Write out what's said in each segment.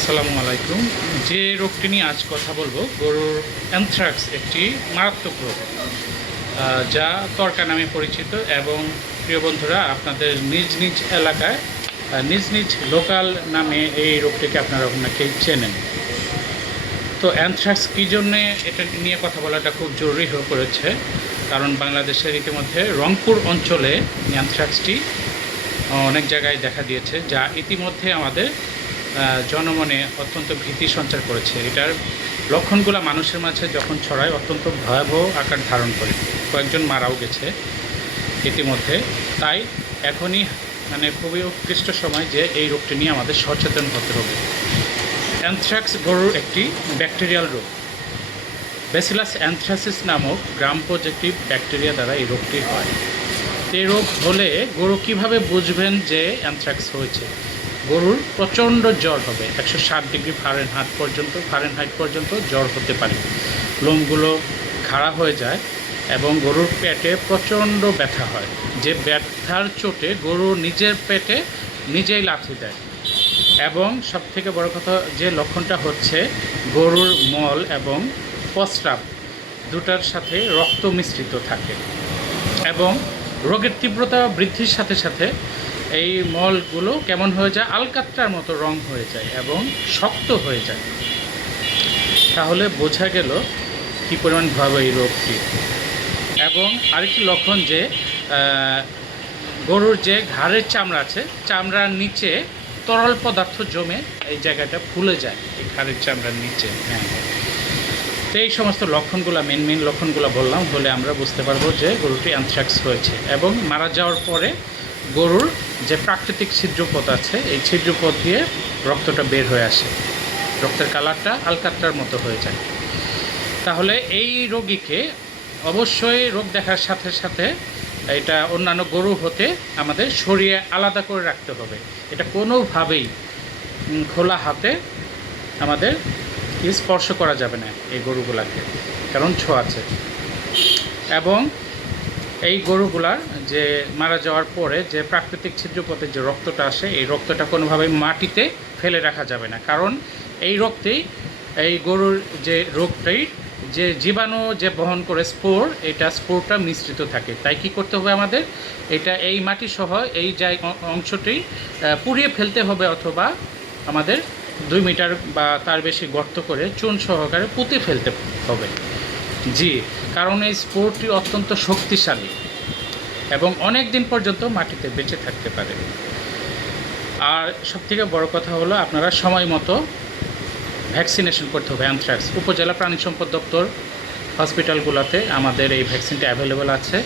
আসসালামু আলাইকুম। যে রোগটি নিয়ে আজ কথা বলব, গরুর অ্যানথ্রাক্স একটি মারাত্মক রোগ যা তর্কা নামে পরিচিত এবং প্রিয় বন্ধুরা, আপনাদের নিজ নিজ এলাকায় নিজ নিজ লোকাল নামে এই রোগটিকে আপনারা অনেকেই চেনেন। তো অ্যানথ্রাক্স কী জন্যে এটা নিয়ে কথা বলাটা খুব জরুরি হয়ে পড়েছে, কারণ বাংলাদেশের ইতিমধ্যে রংপুর অঞ্চলে অ্যানথ্রাক্সটি অনেক জায়গায় দেখা দিয়েছে, যা ইতিমধ্যে আমাদের জনমনে অত্যন্ত ভীতি সঞ্চার করেছে। এটার লক্ষণগুলো মানুষের মাঝে যখন ছড়ায়, অত্যন্ত ভয়াবহ আকার ধারণ করে। কয়েকজন মারাও গেছে ইতিমধ্যে। তাই এখনই মানে খুবই উৎকৃষ্ট সময় যে এই রোগটি নিয়ে আমাদের সচেতন হতে হবে। অ্যানথ্রাক্স গরুর একটি ব্যাকটেরিয়াল রোগ। বেসিলাস অ্যানথ্রাসিস নামক গ্রাম পজিটিভ ব্যাকটেরিয়া দ্বারা এই রোগটি হয়। এই রোগ হলে গরু কীভাবে বুঝবেন যে অ্যানথ্রাক্স হয়েছে? গরুর প্রচণ্ড জ্বর হবে। একশো ষাট ডিগ্রি ফারেন হাট পর্যন্ত ফারেন হাইট পর্যন্ত জ্বর হতে পারে। লোমগুলো খাড়া হয়ে যায় এবং গরুর পেটে প্রচণ্ড ব্যথা হয়। যে ব্যথার চোটে গরু নিজের পেটে নিজেই লাথি দেয়। এবং সবথেকে বড় কথা যে লক্ষণটা হচ্ছে গরুর মল এবং প্রস্রাব দুটার সাথে রক্ত মিশ্রিত থাকে। এবং রোগের তীব্রতা বৃদ্ধির সাথে সাথে এই মলগুলো কেমন হয়ে যায়? আলকাত্রার মতো রং হয়ে যায় এবং শক্ত হয়ে যায়। তাহলে বোঝা গেল কী পরিমাণ ভয়াবহ এই রোগটি। এবং আরেকটি লক্ষণ যে গরুর যে ঘাড়ের চামড়া আছে, চামড়ার নিচে তরল পদার্থ জমে এই জায়গাটা ফুলে যায়, এই ঘাড়ের চামড়ার নিচে। হ্যাঁ। তো এই সমস্ত লক্ষণগুলো মেন মেন লক্ষণগুলো বললাম, হলে আমরা বুঝতে পারব যে গরুটি অ্যানথ্রাক্স হয়েছে এবং মারা যাওয়ার পরে গরুর যে প্রাকৃতিক ছিদ্রপথ আছে, এই ছিদ্রপথ দিয়ে রক্তটা বের হয়ে আসে। রক্তের কালারটা আলকাত্রার মতো হয়ে যায়। তাহলে এই রোগীকে অবশ্যই রোগ দেখার সাথে সাথে এটা অন্যান্য গরু হতে আমাদের সরিয়ে আলাদা করে রাখতে হবে। এটা কোনোভাবেই খোলা হাতে আমাদের স্পর্শ করা যাবে না এই গরুগুলাকে, কারণ ছোঁয়াছে এবং এই গরুগুলার যে মারা যাওয়ার পরে যে প্রাকৃতিক ছিদ্রপথে যে রক্তটা আসে, এই রক্তটা কোনোভাবেই মাটিতে ফেলে রাখা যাবে না। কারণ এই রক্তেই এই গরুর যে রোগটাই যে জীবাণু যে বহন করে স্পোর, এটা স্পোরটা মিশ্রিত থাকে। তাই কি করতে হবে আমাদের? এটা এই মাটি সহ এই অ- অংশটি পুড়িয়ে ফেলতে হবে অথবা আমাদের দুই মিটার বা তার বেশি গর্ত করে চুন সহকারে পুঁতে ফেলতে হবে। জি, কারণ এই স্পোরটি অত্যন্ত শক্তিশালী এবং অনেক দিন পর্যন্ত মাটিতে বেঁচে থাকতে পারে। আর সবথেকে বড় কথা হলো, আপনারা সময় মতো ভ্যাকসিনেশন করতে হবে। অ্যানথ্রাক্স উপজেলা প্রাণী সম্পদ দপ্তর হসপিটালগুলোতে আমাদের এই ভ্যাকসিনটা অ্যাভেলেবল আছে।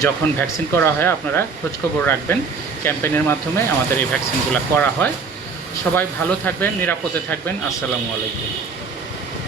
যখন ভ্যাকসিন করা হয়, আপনারা খোঁজখবর রাখবেন। ক্যাম্পেইনের মাধ্যমে আমাদের এই ভ্যাকসিনগুলো করা হয়। সবাই ভালো থাকবেন, নিরাপদে থাকবেন। আসসালামু আলাইকুম।